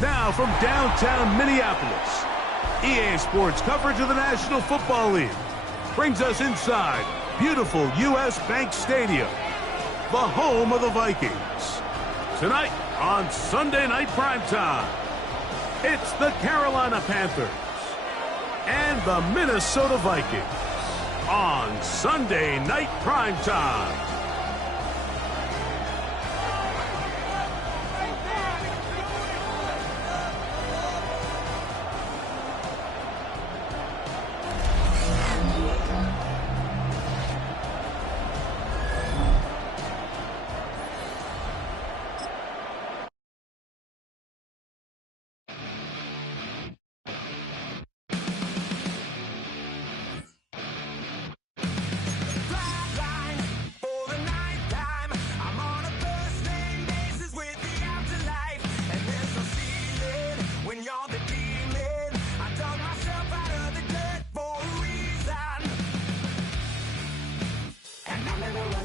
Now from downtown Minneapolis, EA Sports coverage of the National Football League brings us inside beautiful U.S. Bank Stadium, the home of the Vikings. Tonight on Sunday Night Primetime, it's the Carolina Panthers and the Minnesota Vikings on Sunday Night Primetime.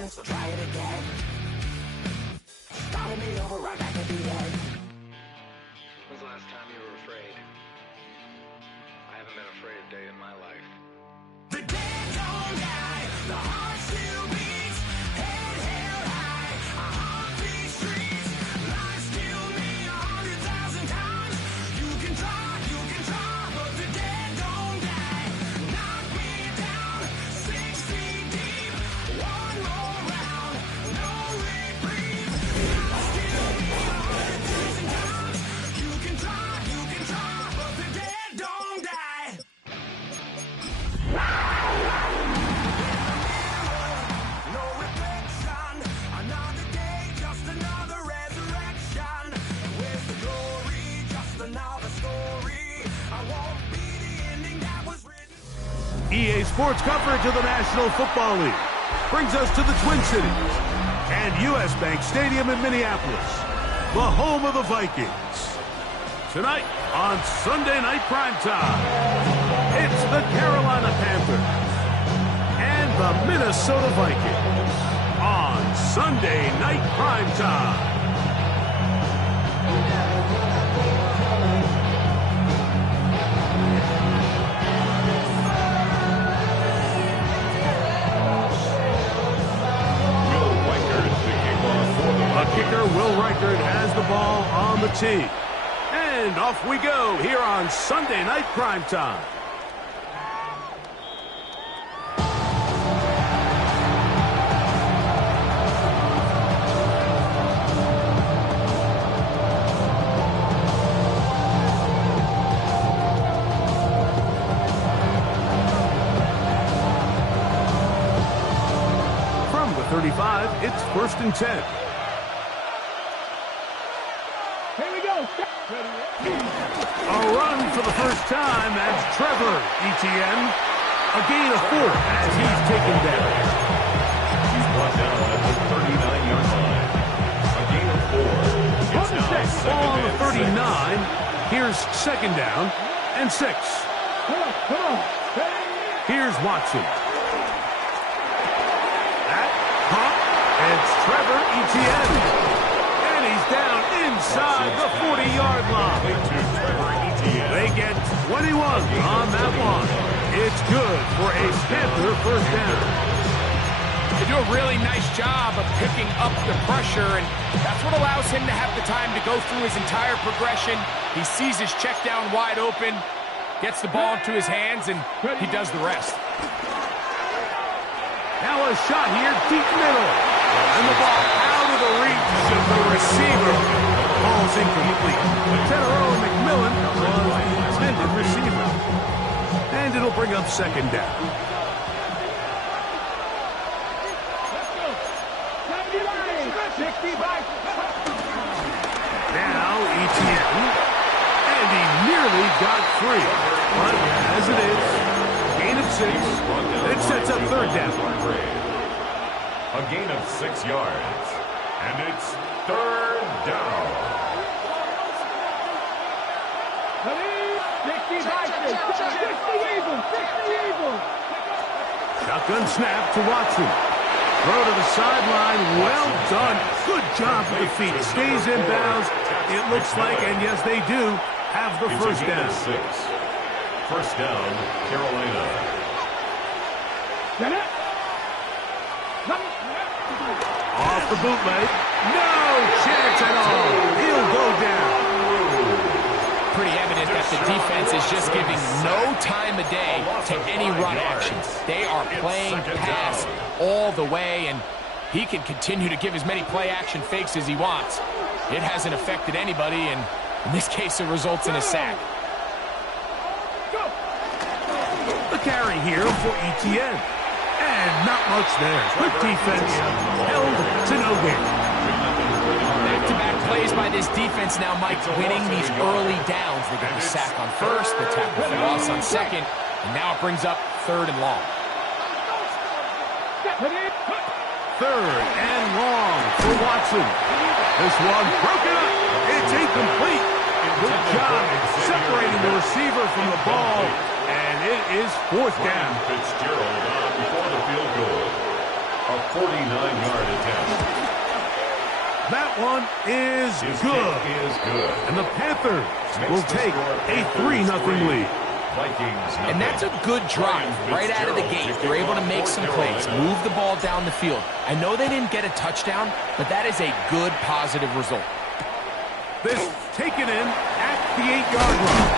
So try it again. Started me over right back at the end. When's the last time you were afraid? I haven't been afraid a day in my life. The dead don't die, the heart still beats, head held high, I haunt these streets, lies kill me 100,000 times. You can try, but the dead don't die. Knock me down 6 feet deep, one more round, no reprieve. Lies kill me 100,000 times. You can try, but the dead don't die. No reflection, another day, just another resurrection. Where's the glory? Just another story. I won't be the ending that was written. EA Sports coverage of the National Football League brings us to the Twin Cities and U.S. Bank Stadium in Minneapolis, the home of the Vikings. Tonight on Sunday Night Primetime, it's the Carolina Panthers and the Minnesota Vikings on Sunday Night Primetime. The kicker, Will Reichert, has the ball on the tee. And off we go here on Sunday Night Primetime. From the 35, it's 1st and 10. A run for the first time as Trevor Etienne. A gain of 4 as he's taken down. He's brought down at the 39-yard line. A gain of 4. It's now Ball on second the and 39. Here's 2nd down and 6. Here's Watson. That caught. It's Trevor Etienne. And he's down inside the 40-yard line. They get 21 on that one. It's good for a Panther first down. They do a really nice job of picking up the pressure, and that's what allows him to have the time to go through his entire progression. He sees his check down wide open, gets the ball into his hands, and he does the rest. Now a shot here, deep middle. And the ball out of the reach of the receiver. Ball's incomplete. Tenero McMillan was the intended receiver. And it'll bring up 2nd down. Now Etienne. And he nearly got free. But as it is, gain of 6. It sets up 3rd down. A gain of 6 yards. And it's 3rd down. Shotgun snap to Watson. Throw to the sideline. Well done. Good job with the feet. Stays in bounds. It looks like, and yes, they do, have the first down. 6. First down, Carolina. Off the bootleg. No chance at all. He'll go down. Pretty evident that the defense is just giving no time of day to any run action. They are playing pass all the way, and he can continue to give as many play-action fakes as he wants. It hasn't affected anybody, and in this case, it results in a sack. The carry here for ETN. And not much there. Good defense. Held to no gain. Back-to-back plays by this defense now, Mike, winning these early downs. They get the sack on first, the tackle for loss on second, and now it brings up 3rd and long. 3rd and long for Watson. This one broken up. It's incomplete. Good job separating the receiver from the ball, and it is 4th down. Fitzgerald on before the field goal. A 49-yard attempt. That one is His good. kick is good. And the Panthers will take a 3-0 lead. Vikings And that's a good drive right out of the gate. They're able to make some plays, move the ball down the field. I know they didn't get a touchdown, but that is a good, positive result. This taken in at the 8-yard line.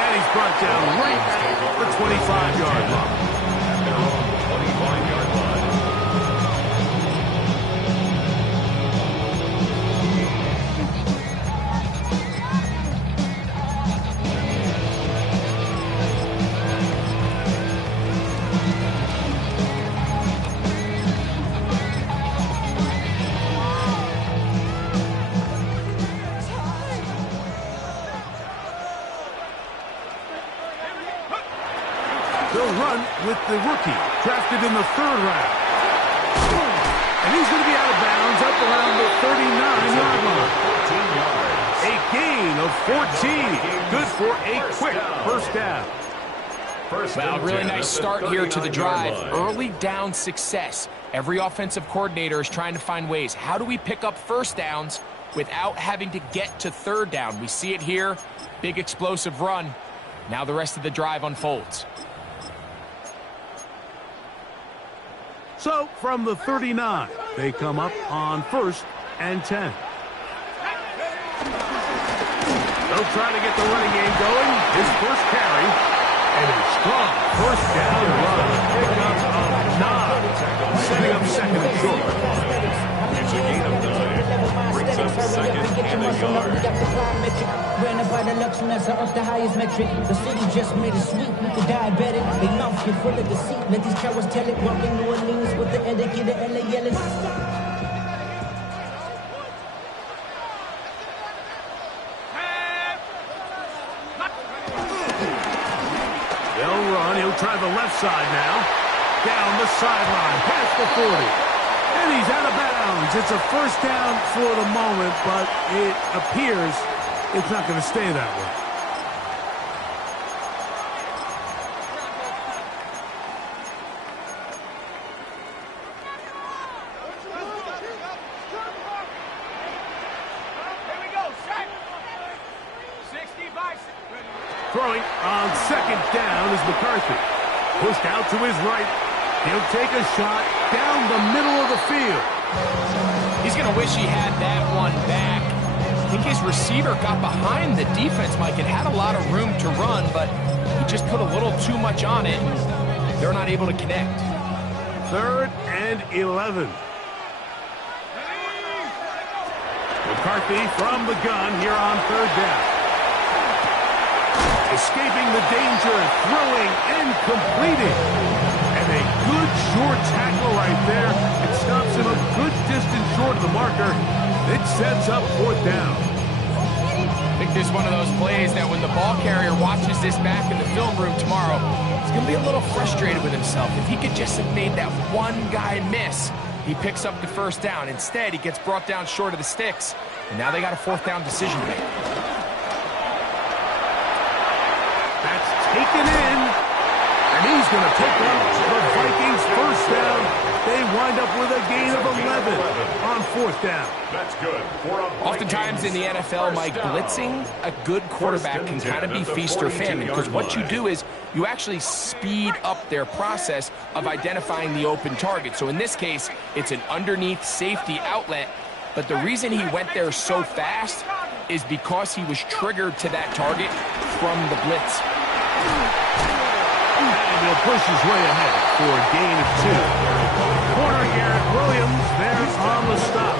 And he's brought down right at the 25-yard line. at their own 25-yard line. They'll run with the rookie, drafted in the 3rd round. And he's going to be out of bounds up around the 39-yard line. 14 yards. A gain of 14. Good for a quick first down. First Well, and really 10 nice at the start here to the 39-yard drive. line. Early down success. Every offensive coordinator is trying to find ways. How do we pick up first downs without having to get to 3rd down? We see it here. Big explosive run. Now the rest of the drive unfolds. So from the 39, they come up on 1st and 10. They'll try to get the running game going. His first carry. And a strong first down run. Pickup of 9. Setting up 2nd and short. It's a gain of 9. Brings up 2nd and a yard. Granted by the luxuries of the highest metric. The city just made it sweet with the diabetic. They mouth get full of deceit. Let these cowards tell it. Walking New Orleans with the etiquette of LA yelling. They'll run. He'll try the left side now. Down the sideline. Past the 40. And he's out of bounds. It's a first down for the moment, but it appears it's not going to stay that way. Throwing on 2nd down is McCarthy. Pushed out to his right. He'll take a shot down the middle of the field. He's going to wish he had that one back. I think his receiver got behind the defense, Mike, and had a lot of room to run, but he just put a little too much on it. They're not able to connect. 3rd and 11. McCarthy from the gun here on 3rd down. Escaping the danger, throwing and completing. And a good short tackle right there. It stops him a good distance short of the marker. It sets up 4th down. I think this is one of those plays that when the ball carrier watches this back in the film room tomorrow, he's going to be a little frustrated with himself. If he could just have made that one guy miss, he picks up the first down. Instead, he gets brought down short of the sticks, and now they got a 4th down decision to make. That's taken in. And he's going to pick up the Vikings first down They wind up with a gain of 11 on 4th down. That's good. Oftentimes in the NFL, Mike, blitzing a good quarterback can kind of be feast or famine, because what you do is you actually speed up their process of identifying the open target. So in this case, it's an underneath safety outlet, but the reason he went there so fast is because he was triggered to that target from the blitz. And he'll push his way ahead for a gain of 2. Corner Garrett Williams there on the stop.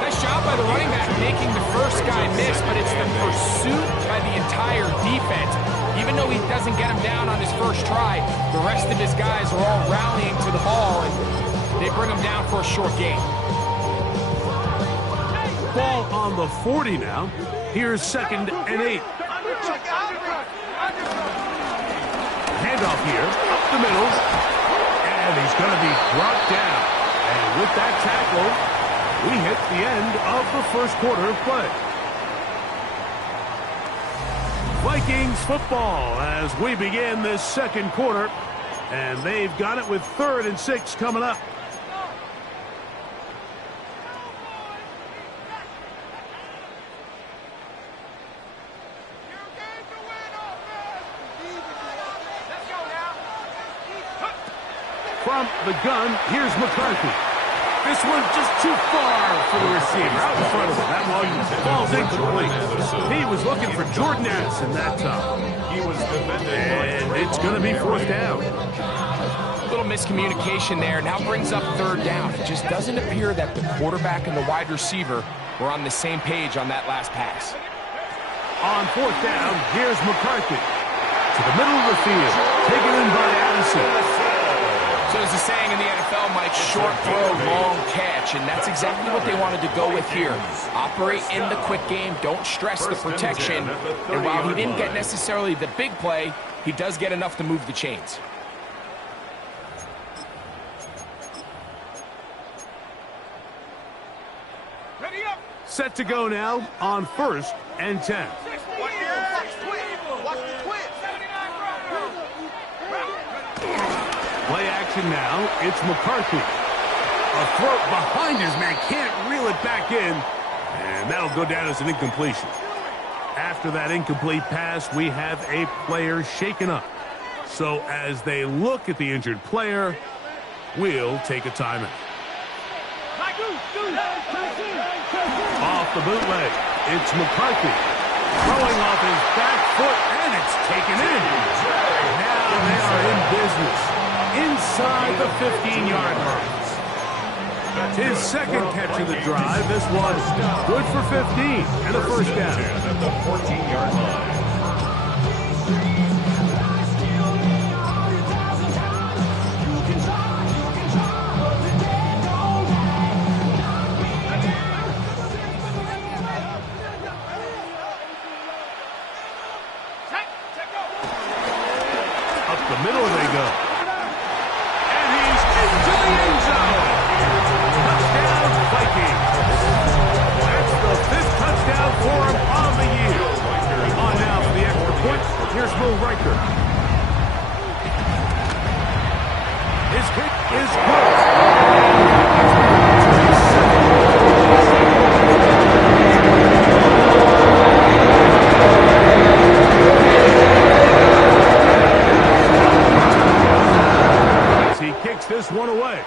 Nice job by the running back making the first guy miss, but it's the pursuit by the entire defense. Even though he doesn't get him down on his first try, the rest of his guys are all rallying to the ball, and they bring him down for a short gain. Ball on the 40 now. Here's 2nd and 8. Handoff here, up the middle, and he's going to be brought down. And with that tackle, we hit the end of the first quarter of play. Vikings football as we begin this second quarter, and they've got it with 3rd and 6 coming up. From the gun, here's McCarthy. This one's just too far for the receiver. Out in front of him. That one falls incomplete. He was looking for Jordan Addison that time. And it's going to be 4th down. A little miscommunication there. Now brings up 3rd down. It just doesn't appear that the quarterback and the wide receiver were on the same page on that last pass. On 4th down, here's McCarthy. To the middle of the field. Taken in by Addison. So there's a saying in the NFL, Mike, short throw, long catch, and that's exactly what they wanted to go with here. Operate in the quick game, don't stress the protection, and while he didn't get necessarily the big play, he does get enough to move the chains. Set to go now on 1st and 10. Play action now. It's McCarthy. A throw behind his man. Can't reel it back in. And that'll go down as an incompletion. After that incomplete pass, we have a player shaken up. So as they look at the injured player, we'll take a timeout. Off the bootleg. It's McCarthy. Throwing off his back foot, and it's taken in. Now they are in business. Inside the 15-yard line. His 2nd catch of the drive. This was good for 15 and a 1st down. At the 14-yard line. Up the middle they go. And he's into the end zone. Touchdown, Vikings. That's the 5th touchdown for him on the year. On now for the extra point. Here's Will Riker. His kick is good. This one away.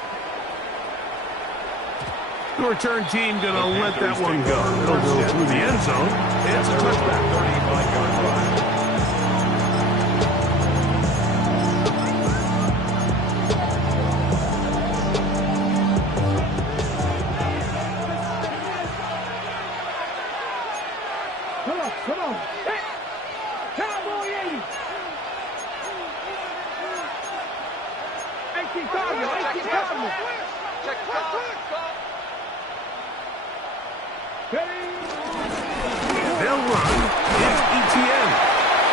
The return team going to let that one go. It'll go through the end zone. It's a touchback. 35-yard line. Come on. Hey, Cowboy 80. Check They'll run. It's ETN.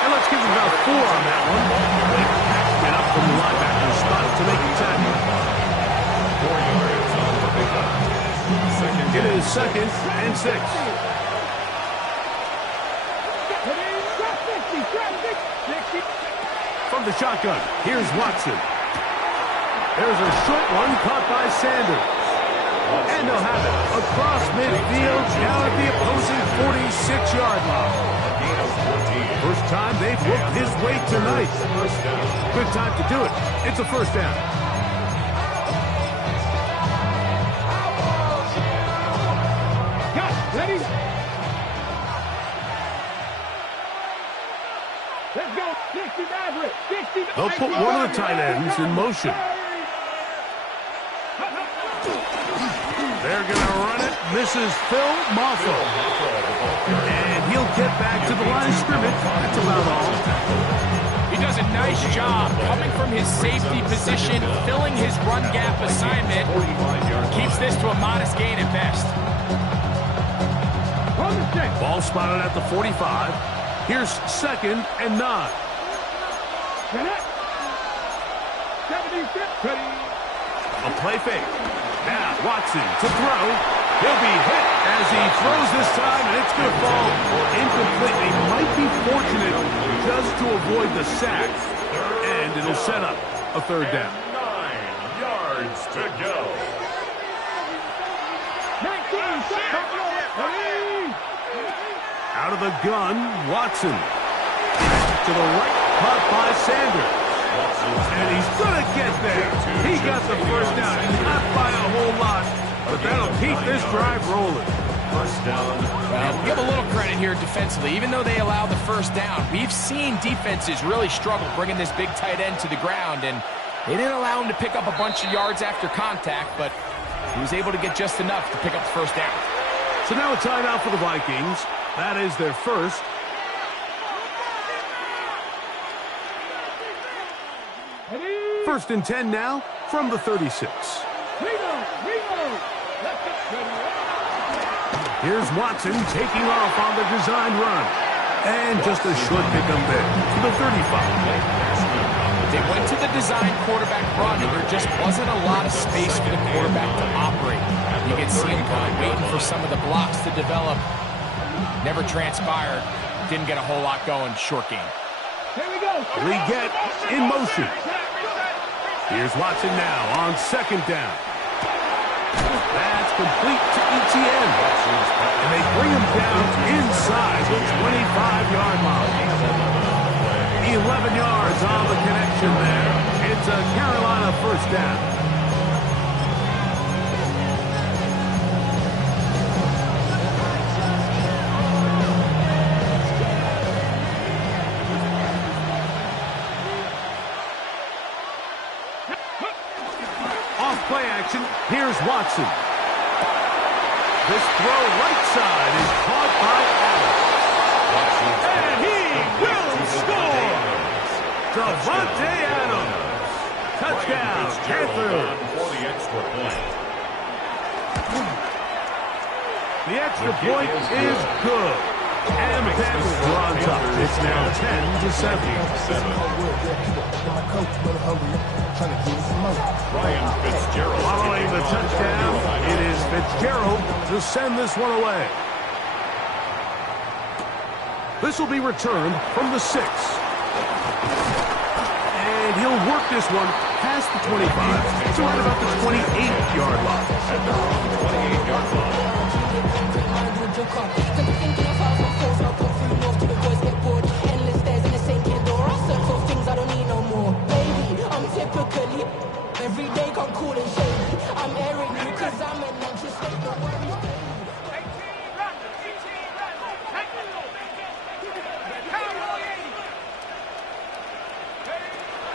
And let's give him about 4 on that one. They packed it up from the linebacker spot to make it 10. 4 yards on the pickup. It is 2nd and 6. From the shotgun, here's Watson. There's a short one caught by Sanders. And they'll have it across midfield down at the opposing 46-yard line. First time they've whooped his weight tonight. Good time to do it. It's a first down. Ready? Let's go. 60 average. 60. They'll put one of the tight ends in motion. They're going to run it. Misses Phil Moffo. And he'll get back to the line of scrimmage. That's about all. He does a nice job coming from his safety position, filling his run gap assignment. Keeps this to a modest gain at best. Ball spotted at the 45. Here's 2nd and 9. A play fake. Now Watson to throw. He'll be hit as he throws this time, and it's going to fall incomplete. He might be fortunate just to avoid the sack, and it'll set up a third down. 9 yards to go. Out of the gun, Watson. To the right, caught by Sanders. And he's going to get there. He got the first down, not by a whole lot, but that'll keep this drive rolling. First down. Well, give a little credit here defensively. Even though they allow the first down, we've seen defenses really struggle bringing this big tight end to the ground, and they didn't allow him to pick up a bunch of yards after contact, but he was able to get just enough to pick up the first down. So now a timeout for the Vikings. That is their first. First and 10 now from the 36. Here's Watson taking off on the designed run. And just a short pickup there to the 35. They went to the design quarterback run, and there just wasn't a lot of space for the quarterback to operate. You can see him kind of waiting for some of the blocks to develop. Never transpired. Didn't get a whole lot going. Short game. Here we go. Leggett in motion. Here's Watson now on 2nd down. That's complete to ETN. And they bring him down inside the 25-yard line. 11 yards on the connection there. It's a Carolina first down. Play action. Here's Watson. This throw right side is caught by Adams. And he will score! Devontae Adams. Touchdown, Panthers. For the extra point. The extra point is good. And the Panthers are on top. It's now 10-7. Ryan Fitzgerald. Following the touchdown, it is Fitzgerald to send this one away. This will be returned from the 6. And he'll work this one past the 25 to right about the 28-yard line. At the 28-yard line. Every day come cool and shady. I'm airing you cause I'm an anxious state. Don't worry.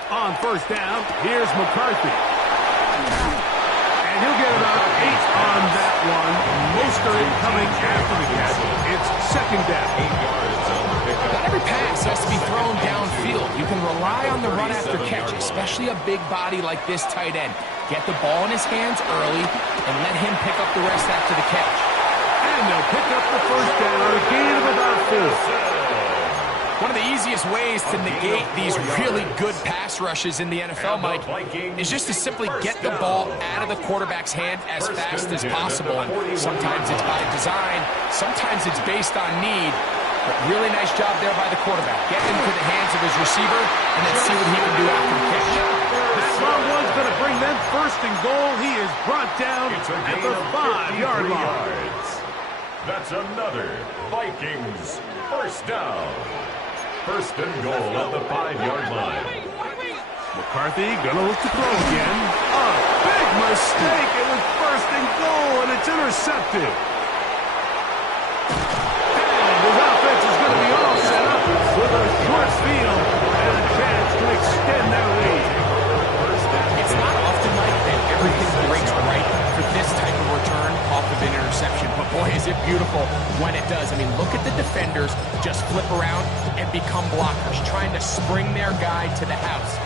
On first down, here's McCarthy. And he'll get about 8 on that one. Most of it coming after the catch. It's 2nd down. 8 yards on the pickup. Not every pass has to be thrown downfield. You can rely on the run after catch, especially a big body like this tight end. Get the ball in his hands early and let him pick up the rest after the catch. And they'll pick up the first down, a gain of about 4. One of the easiest ways to negate these really good pass rushes in the NFL, Mike, is just to simply get the ball out of the quarterback's hand as fast as possible. And sometimes it's by design, sometimes it's based on need. But really nice job there by the quarterback. Get into the hands of his receiver and then see what he can do after the catch. long one's going to bring them first and goal. He is brought down It's a at gain the of 5-yard 53 line. yards. That's another Vikings first down. First and goal at the 5-yard line. McCarthy gonna look to throw again. A big mistake. It was first and goal, and it's intercepted. And his offense is going to be all set up with a short field and a chance to extend their lead. It's not often like that everything breaks right for this type of return off of an interception, but boy, is it beautiful when it does. I mean, look at the defenders just flip around and become blockers, trying to spring their guy to the house.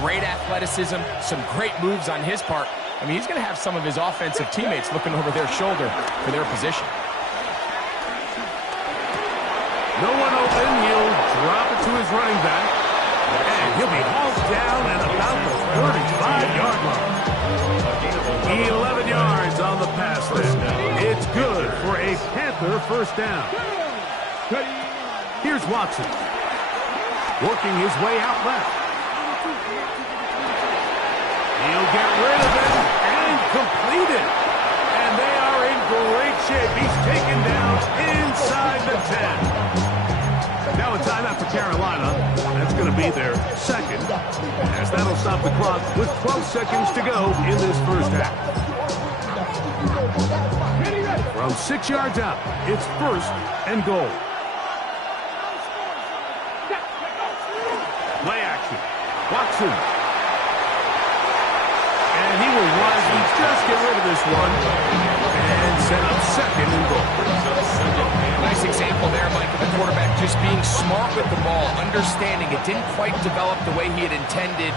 Great athleticism, some great moves on his part. I mean, he's going to have some of his offensive teammates looking over their shoulder for their position. No one open. He'll drop it to his running back. And he'll be hauled down at about the 35-yard line. 11 yards on the pass then. It's good for a Panther first down. Here's Watson. Working his way out left. He'll get rid of it and complete it. And they are in great shape. He's taken down inside the 10. Now a timeout for Carolina. That's going to be their second, as that'll stop the clock with 12 seconds to go in this first half. From 6 yards out, it's first and goal. Play action. Watson. And he will wisely just get rid of this one and set up second and goal. Nice example there, Mike, of the quarterback just being smart with the ball, understanding it didn't quite develop the way he had intended.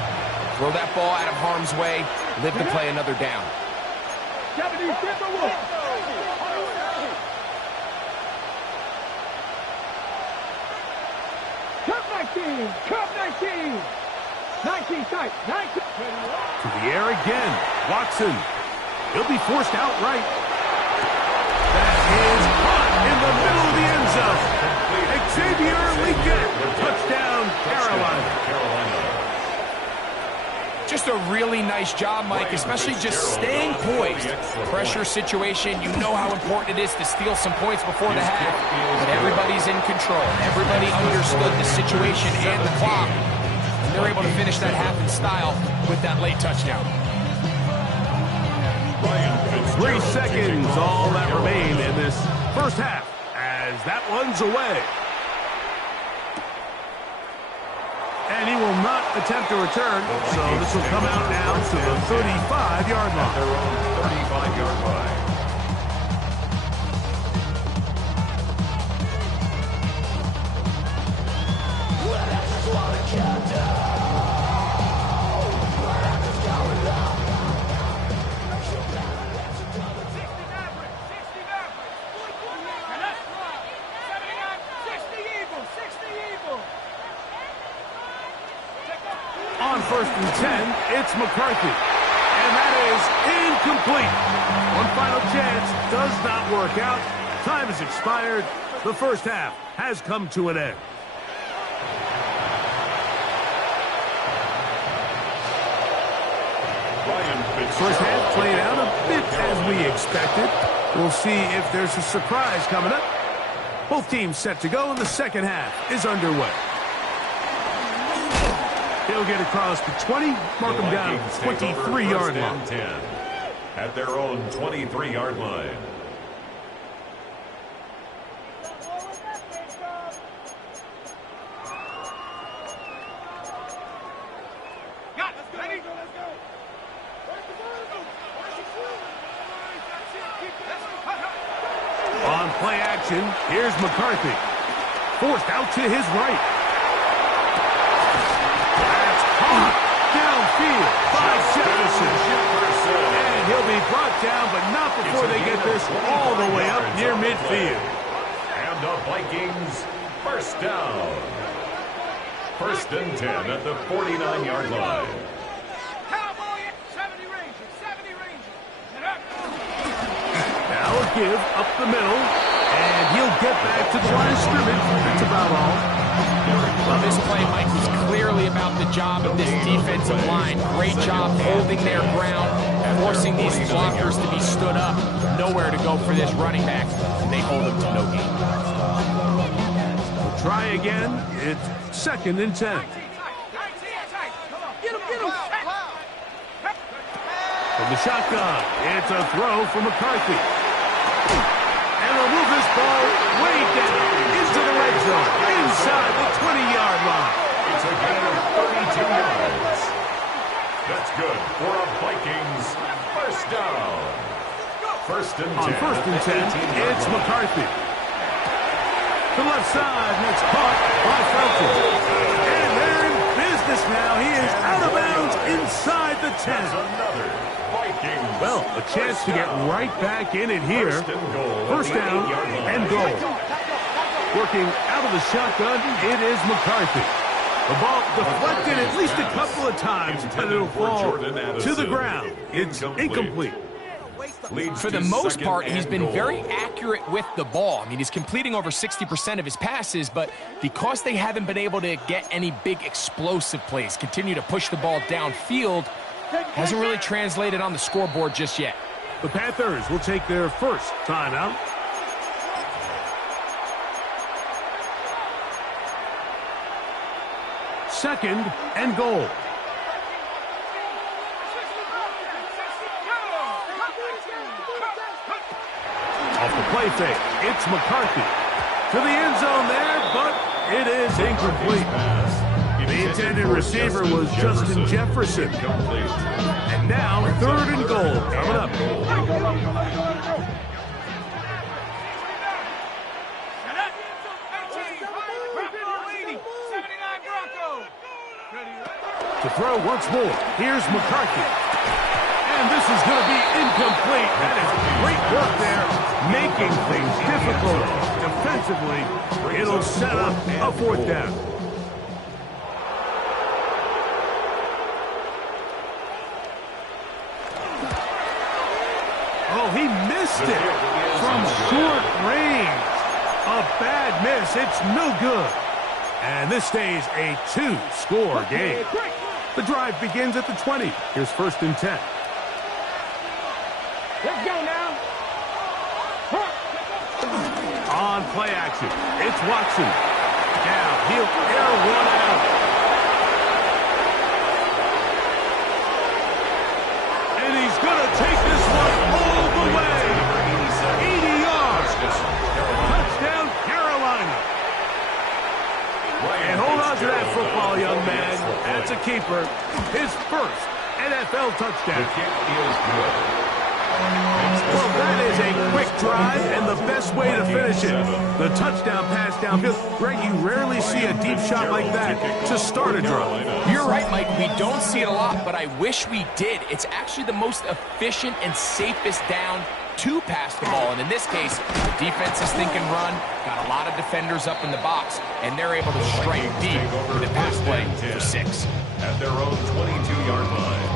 Throw that ball out of harm's way, live to play another down. Cup 19! Cup 19! 19 tight! 19! To the air again. Watson. He'll be forced outright. That is caught in the middle of the end zone. Xavier Legette. Touchdown, Carolina. Just a really nice job, Mike, especially just staying poised. Pressure situation, you know how important it is to steal some points before the half. But everybody's in control. Everybody understood the situation and the clock. And they're able to finish that half in style with that late touchdown. 3 seconds, all that remain in this first half as that one's away. And he will not attempt to return, so this will come out now to the 35-yard line. Their own 35-yard line. On first and 10, it's McCarthy. And that is incomplete. One final chance does not work out. Time has expired. The first half has come to an end. First half played out a bit as we expected. We'll see if there's a surprise coming up. Both teams set to go, and the second half is underway. He'll get across the 20, mark him down 23-yard line. 10 at their own 23-yard line. On play action, here's McCarthy. Forced out to his right. That's caught downfield by Jefferson. And he'll be brought down, but not before they get this all the way up near midfield. And the Vikings first down. First and 10 at the 49-yard line. Now a give up the middle, and he'll get back to the line of scrimmage. That's about all. Well, this play, Mike, was clear entirely about the job of this defensive line. Great job holding their ground, forcing these blockers to be stood up. Nowhere to go for this running back, and they hold him to no gain. We'll try again. It's 2nd and 10. From the shotgun, it's a throw from McCarthy. And they'll move this ball way down into the red zone, inside the 20-yard line. It's a gain of 32 yards. That's good for a Vikings first down. 1st and 10. On 1st and 10, it's McCarthy. To the left side, and it's caught by Felton. And they're in business now. He is out of bounds inside the 10. That's another Vikings. Well, a chance to get right back in it here. First down and goal. Working out of the shotgun, it is McCarthy. The ball deflected at least a couple of times, but it'll fall to the ground. It's incomplete. For the most part, he's been very accurate with the ball. I mean, he's completing over 60% of his passes, but because they haven't been able to get any big explosive plays, continue to push the ball downfield, hasn't really translated on the scoreboard just yet. The Panthers will take their first timeout. Second and goal. Off the play fake, it's McCarthy. To the end zone there, but it is incomplete. The intended receiver was Justin Jefferson. And now, 3rd and goal coming up. To throw once more, here's McCarthy. And this is going to be incomplete. That is great work there, making things difficult defensively. It'll set up a 4th down. Oh, he missed it from short range. A bad miss. It's no good. And this stays a 2-score game. The drive begins at the 20. Here's 1st and 10. Let's go now. On play action, it's Watson. Now he'll air one out. And he's going to take this one all the way. 80 yards. Touchdown, Carolina. And hold on to that football, young man. That's a keeper. His first NFL touchdown. The kick is good. Well, that is a quick drive and the best way to finish it. The touchdown pass downfield. Greg, you rarely see a deep shot like that to start a drive. You're right, Mike. We don't see it a lot, but I wish we did. It's actually the most efficient and safest down to pass the ball. And in this case, the defense is thinking run, got a lot of defenders up in the box, and they're able to strike deep with a pass play for 6. At their own 22-yard line.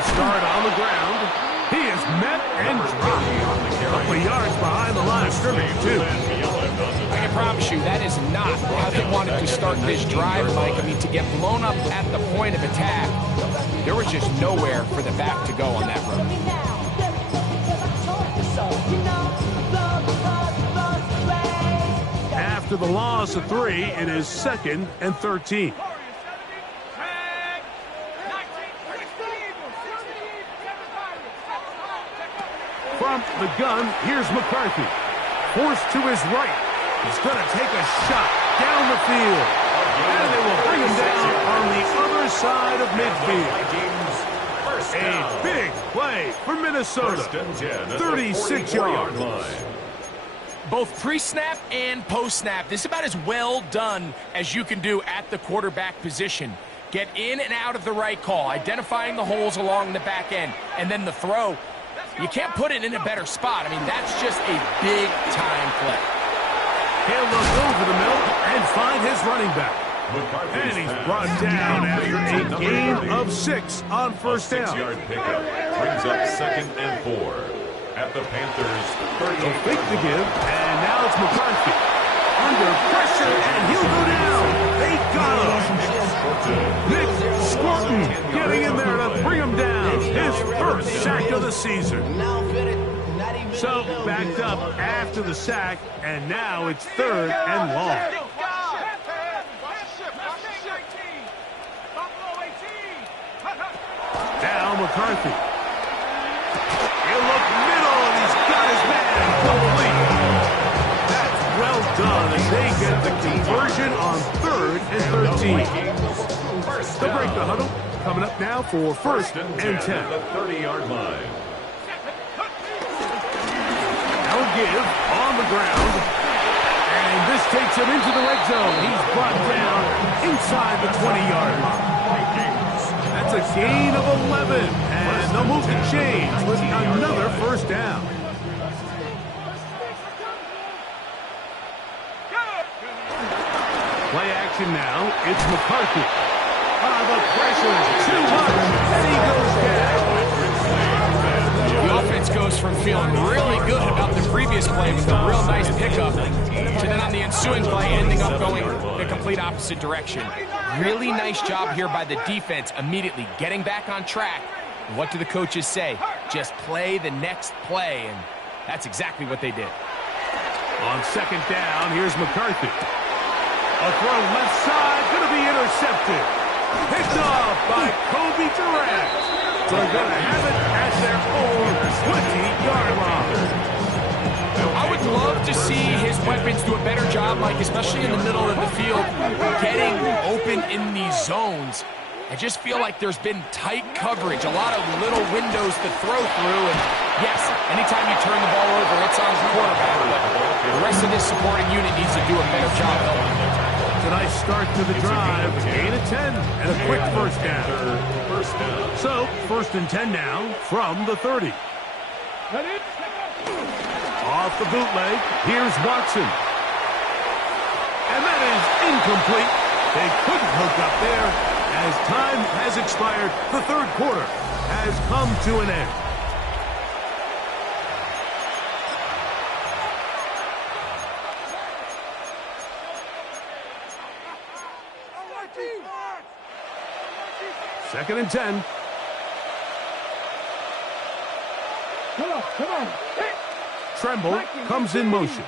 Start on the ground. He is met and dropped. A couple of yards behind the line of scrimmage, too. I can promise you that is not how they wanted to start this drive, Mike. I mean, to get blown up at the point of attack, there was just nowhere for the back to go on that run. After the loss of 3, it is 2nd and 13. From the gun, here's McCarthy. Forced to his right. He's going to take a shot down the field. And they will bring him down on the other side of midfield. A big play for Minnesota. 36 yards. Both pre-snap and post-snap, this is about as well done as you can do at the quarterback position. Get in and out of the right call, identifying the holes along the back end, and then the throw. You can't put it in a better spot. I mean, that's just a big-time play. He'll look over the middle and find his running back. And he's brought down after a gain of 6 on first down. 6-yard pickup brings up 2nd and 4 at the Panthers' 30. They'll fake the give, and now it's McCarthy. Under pressure, and he'll go down. They got him. Nick Scorton getting in there to bring him down. His first sack of the season. So backed up after the sack, and now it's 3rd and long. Now McCarthy. He'll look middle, and he's got his man complete. That's well done as they get the conversion on 3rd and 13. They'll break the huddle. Coming up now for 1st and 10. The 30-yard line. Now a give on the ground. And this takes him into the red zone. He's brought down inside the 20-yard line. That's a gain of 11, and they'll move the chains with another first down. Play action now. It's McCarthy. The pressure is too much, and he goes down. The offense goes from feeling really good about the previous play with a real nice pickup to then on the ensuing play ending up going the complete opposite direction. Really nice job here by the defense immediately getting back on track. And what do the coaches say? Just play the next play, and that's exactly what they did. On 2nd down, here's McCarthy. A throw left side, going to be intercepted. Picked off by Kobe Durant. They're going to have it at their own 20-yard line. I would love to see his weapons do a better job, Mike, especially in the middle of the field, getting open in these zones. I just feel like there's been tight coverage, a lot of little windows to throw through, and yes, anytime you turn the ball over, it's on the quarterback, but the rest of this supporting unit needs to do a better job helping. A nice start to the drive, gain of 10, and a quick first down. So, 1st and 10 now from the 30. Off the bootleg, here's Watson. And that is incomplete. They couldn't hook up there. As time has expired, the 3rd quarter has come to an end. Second and 10. Come on. Tremble comes in motion.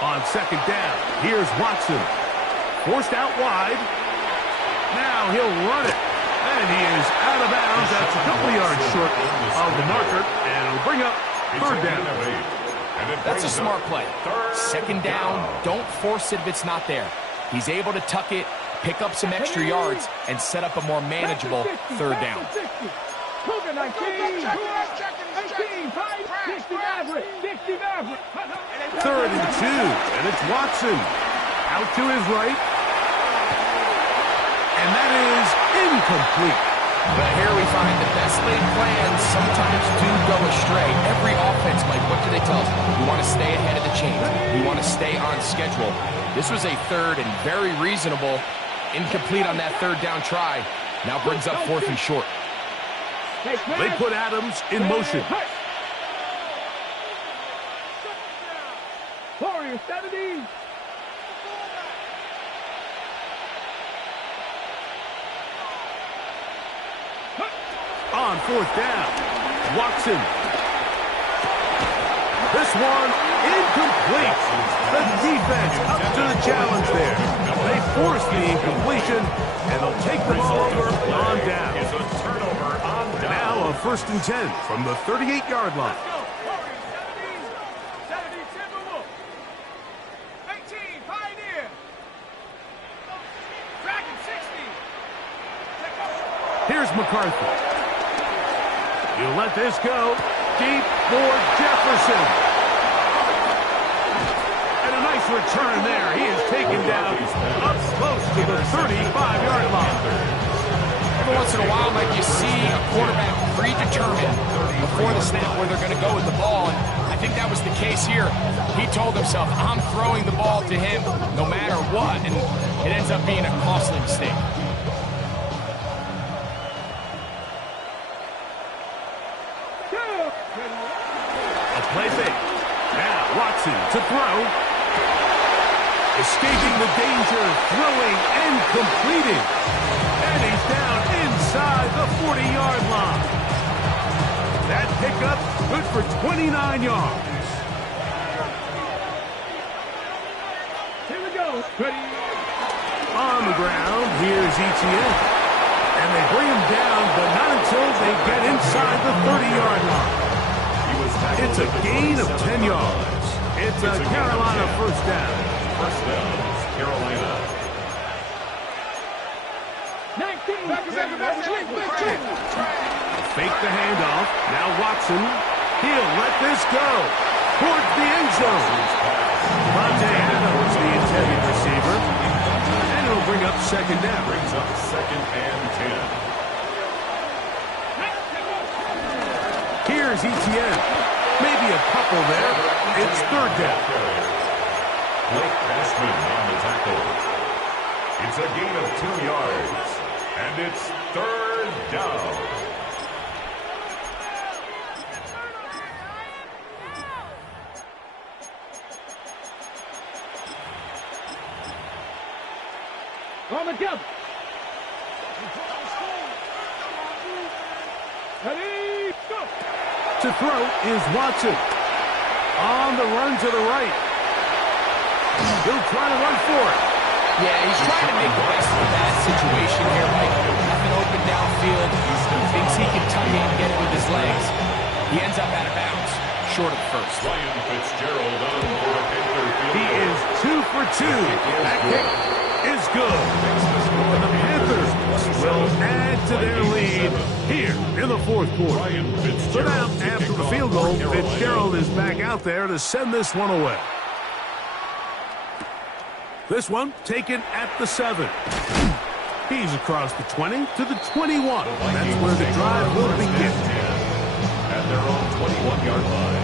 On 2nd down, here's Watson. Forced out wide. Now he'll run it. And he is out of bounds. That's a couple yards short of the marker. And it'll bring up 3rd down. That's a smart play. 2nd down, don't force it if it's not there. He's able to tuck it, pick up some extra yards, and set up a more manageable 3rd down. 3rd and 2, and it's Watson. Out to his right. And that is incomplete. But here we find the best laid plans sometimes do go astray. Every offense, Mike, what do they tell us? We want to stay ahead of the chains. We want to stay on schedule. This was a 3rd and very reasonable. Incomplete on that 3rd down try. Now brings up 4th and short. They put Adams in motion. Warrior 70. On 4th down, Watson. This one incomplete. The defense up to the challenge there. They force the incompletion, and they'll take the ball over on down. It's a turnover on down. Now a 1st and 10 from the 38-yard line. Here's McCarthy. You let this go. Deep for Jefferson. And a nice return there. He is taken down up close to the 35-yard line. Every once in a while, Mike, you see a quarterback predetermined before the snap where they're going to go with the ball, and I think that was the case here. He told himself, I'm throwing the ball to him no matter what, and it ends up being a costly mistake. A play fake. Now Watson to throw. Escaping the danger, throwing and completing. And he's down inside the 40-yard line. That pickup good for 29 yards. Here we go. On the ground, here's Etienne. And they bring him down, but not until they get inside the 30-yard line. It's a gain of 10 yards. It's a Carolina first down. First down, Carolina. 19. Fake the handoff. Now Watson. He'll let this go. Towards the end zone. Monte Adams, the intended receiver. And it'll bring up second down. Brings up second and 10. Here's Etienne. Maybe a couple there. It's third down. Blake Cashman on the tackle. It's a gain of 2 yards. And it's third down. On the jump. Ready, go. To throw is Watson. On the run to the right. He'll try to run for it. Yeah, he's trying to make the best of a bad situation here, Mike. Nothing open downfield. He thinks he can tuck in, get it with his legs. He ends up out of bounds, short of first. Ryan Fitzgerald on for the Panther field He goal. is 2 for 2. That kick is good. And the Panthers will add to their lead here in the fourth quarter. Ryan So Fitzgerald now, to after kick the off field goal, for Carolina. Fitzgerald is back out there to send this one away. This one taken at the 7. He's across the 20 to the 21. That's where the drive will begin. At their own 21-yard line.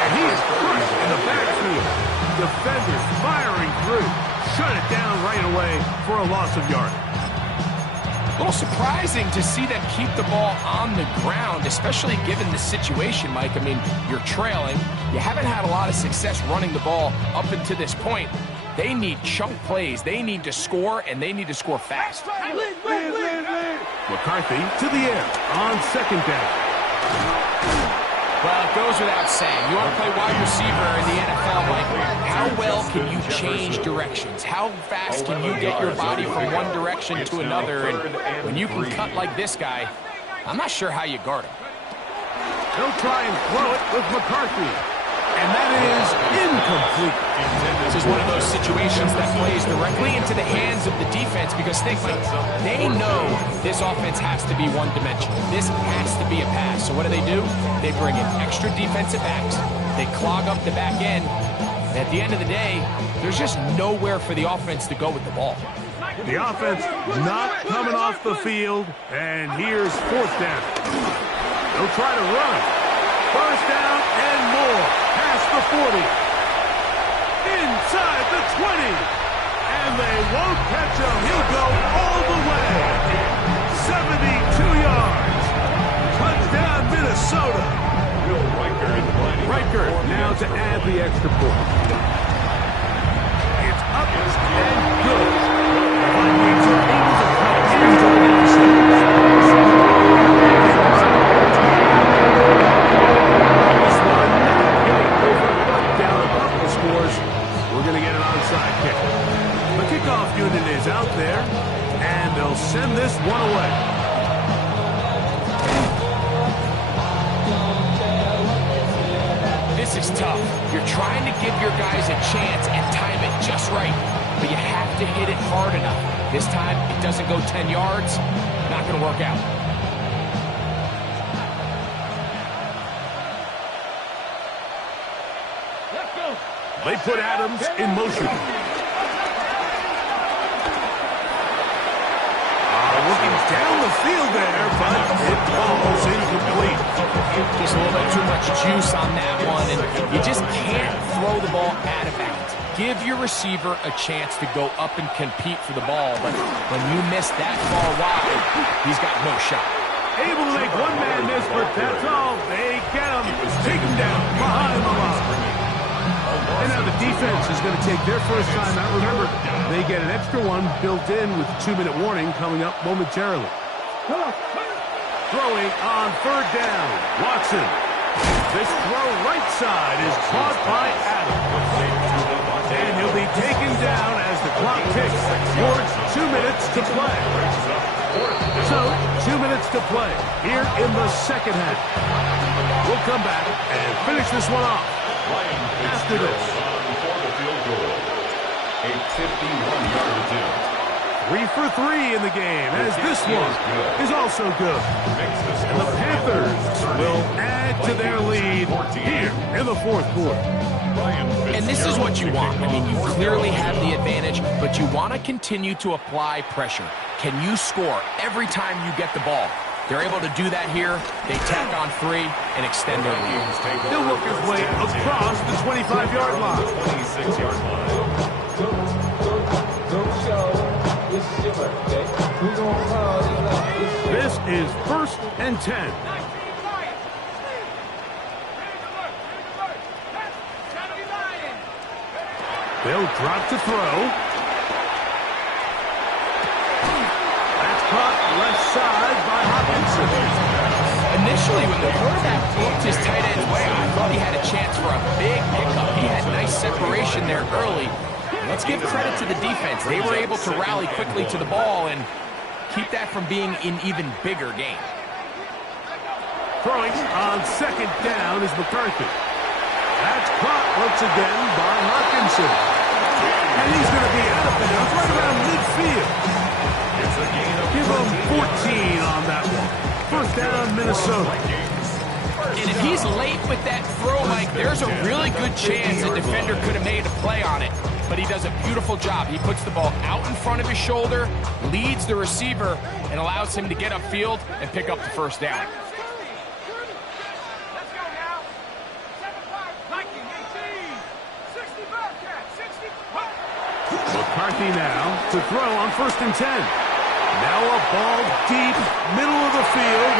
And he is crushed in the backfield. Defenders firing through. Shut it down right away for a loss of yardage. A little surprising to see them keep the ball on the ground, especially given the situation, Mike. I mean, you're trailing. You haven't had a lot of success running the ball up until this point. They need chunk plays. They need to score, and they need to score fast. McCarthy to the air on second down. Well, it goes without saying. You want to play wide receiver in the NFL, Mike. How well can you change directions? How fast can you get your body from one direction to another? And when you can cut like this guy, I'm not sure how you guard him. They'll try and throw it with McCarthy. And that is incomplete. This is one of those situations that plays directly into the hands of the defense because think, Mike, they know this offense has to be one-dimensional. This has to be a pass. So what do? They bring in extra defensive backs. They clog up the back end. And at the end of the day, there's just nowhere for the offense to go with the ball. The offense not coming off the field. And here's fourth down. They'll try to run. First down and more. Past the 40. Inside the 20. And they won't catch him. He'll go all the way. 72 yards. Touchdown, Minnesota. Riker now to add the extra point. It's up and good. The Vikings are able to cut into the deficit. This one not getting over, but down a couple of scores. We're going to get an onside kick. The kickoff unit is out there, and they'll send this one away. This is tough. You're trying to give your guys a chance and time it just right, but you have to hit it hard enough. This time, it doesn't go 10 yards. Not going to work out. They put Adams in motion. Looking down the field there, but it falls incomplete. Just a little bit too much juice on that one, and you just can't throw the ball out of bounds. Give your receiver a chance to go up and compete for the ball, but when you miss that far wide, he's got no shot. Able to make one man miss, but that's all. They get him. Take him down behind the line. And now the defense is going to take their first time out. Remember, they get an extra one built in with the 2-minute warning coming up momentarily. Throwing on third down. Watson. This throw right side is caught by Adams. And he'll be taken down as the clock ticks towards 2 minutes to play. So, 2 minutes to play here in the second half. We'll come back and finish this one off after this. A 51-yard attempt. 3 for 3 in the game, as this one is also good. And the Panthers will add to their lead here in the fourth quarter. And this is what you want. I mean, you clearly have the advantage, but you want to continue to apply pressure. Can you score every time you get the ball? They're able to do that here. They tack on 3 and extend their lead. He'll work his way across the 25-yard line. 26-yard line. This is 1st and 10. They'll drop to throw. That's caught left side by Hopkinson. Initially, when the quarterback looked his tight end's way, I thought he had a chance for a big pickup. He had nice separation there early. Let's give credit to the defense. They were able to rally quickly to the ball and keep that from being an even bigger game. Throwing on second down is McCarthy. That's caught once again by Hopkinson. And he's going to be out of bounds right around midfield. Give him 14 on that one. First down, Minnesota. And if he's late with that throw, Mike, there's a really good chance a defender could have made a play on it. But he does a beautiful job. He puts the ball out in front of his shoulder, leads the receiver, and allows him to get upfield and pick up the first down. McCarthy now to throw on 1st and 10. Now a ball deep, middle of the field,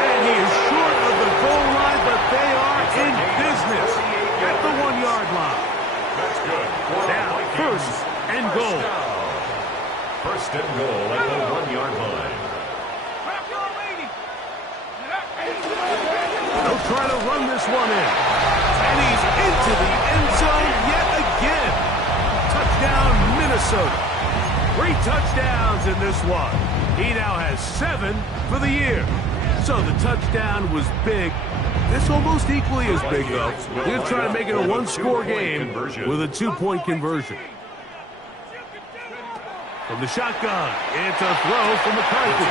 and he is short of the goal line, but they are in business at the 1-yard line. That's good. Now, 1st and goal. 1st and goal at the 1-yard line. They'll try to run this one in. And he's into the end zone yet again. Touchdown, Minnesota. 3 touchdowns in this one. He now has 7 for the year. So the touchdown was big. This almost equally as big, though. He'll try to make it a 1-score game with a 2-point conversion. From the shotgun, it's a throw from McCarthy.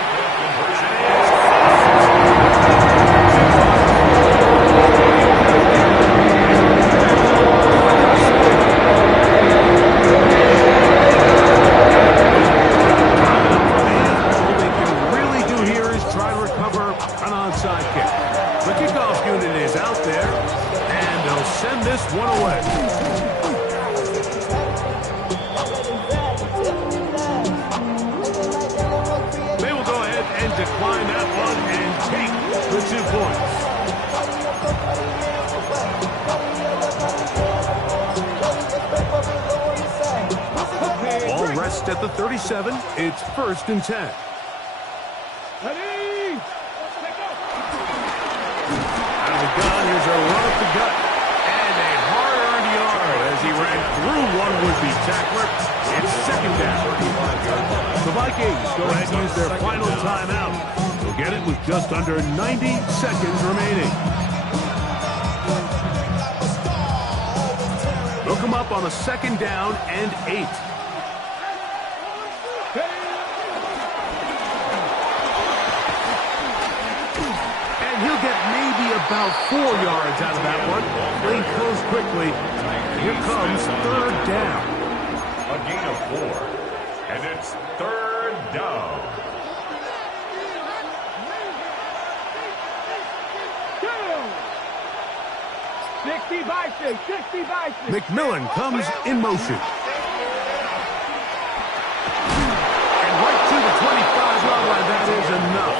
One away. They will go ahead and decline that one and take the 2 points. Ball rests at the 37. It's 1st and 10. Ready? Out of the gun, here's a run up the gut. He ran through one would-be tackler. It's 2nd down. The Vikings go ahead and use their final timeout. They'll get it with just under 90 seconds remaining. They'll come up on a 2nd down and 8. And he'll get maybe about 4 yards out of that one. Playing close quickly. Here comes third down. A gain of 4. And it's third down. 60 by 6, 60 by 6. McMillan comes in motion. And right to the 25-yard line. That is enough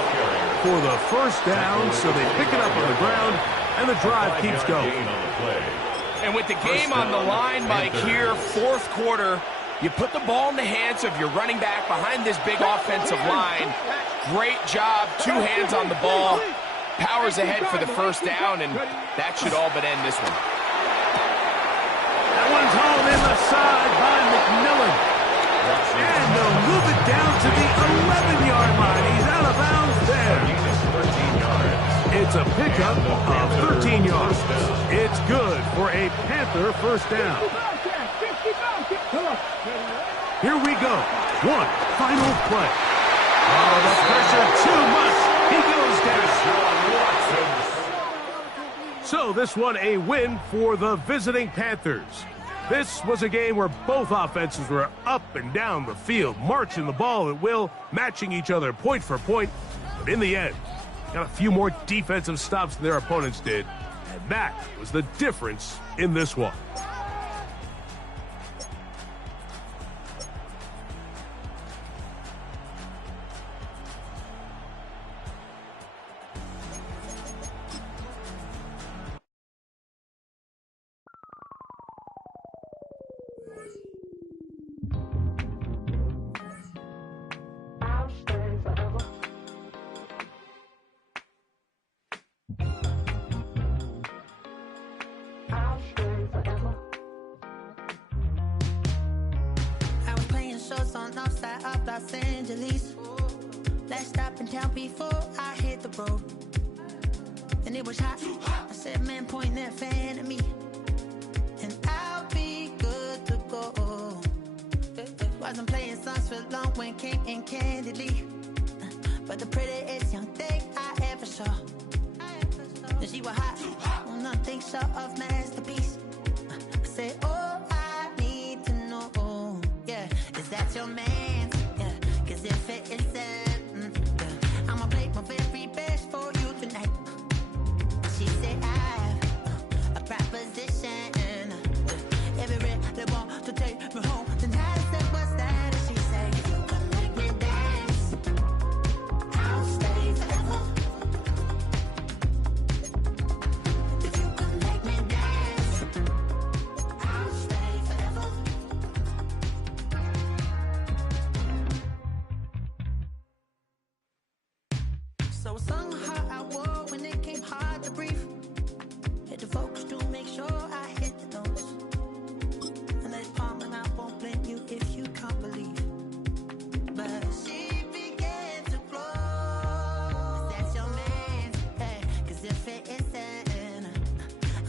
for the first down. So they pick it up on the ground, and the drive keeps going. And with the game on the line, Mike, here, fourth quarter, you put the ball in the hands of your running back behind this big offensive line. Great job, 2 hands on the ball. Powers ahead for the first down, and that should all but end this one. That one's hauled in the side by McMillan. And they'll move it down to the 11-yard line. He's out of bounds there. It's a pickup of 13 yards. It's good for a Panther first down. Here we go. One final play. Oh, the pressure too much. He goes down. So this one a win for the visiting Panthers. This was a game where both offenses were up and down the field, marching the ball at will, matching each other point for point. But in the end, got a few more defensive stops than their opponents did. And that was the difference in this one. Los Angeles. Last stop in town before I hit the road. And it was hot. I said, man, point that fan at me. And I'll be good to go. Wasn't playing songs for long when came in candidly. But the prettiest young thing I ever saw. And she was hot. Oh, nothing short of masterpiece. I said, oh, I need to know. Yeah, is that your man? Yeah, cause if it isn't, I'ma play my very best for you tonight. She said, I have a proposition. Every red they want to take me home tonight. I said, what's that? And she said, if you can make me dance, I'll stay forever. If you can make me dance, I'll stay forever. So I sung her I wore when it came hard to breathe. Hit the focus to make sure I hit the notes. And they palm and I won't blame you if you can't believe. But she began to flow. That's your man, hey, cause if it isn't,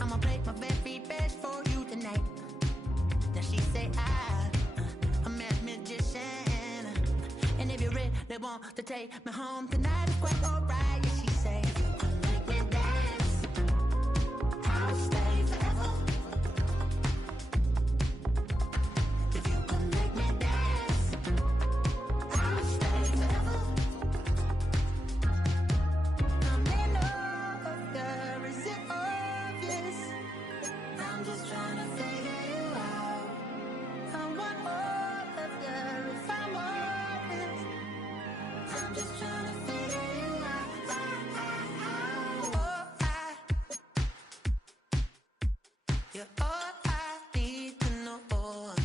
I'ma play my very best for you tonight. Now she say I'm a magician. And if you're ready, they want to take me home tonight. It's quite alright. Yeah, she say, if you can make me dance, I'll stay forever. If you can make me dance, I'll stay forever. I'm in love, girl, is it obvious? I'm just trying to figure you out. I want all of you if I'm honest. I'm just trying to figure you out. Oh, you're all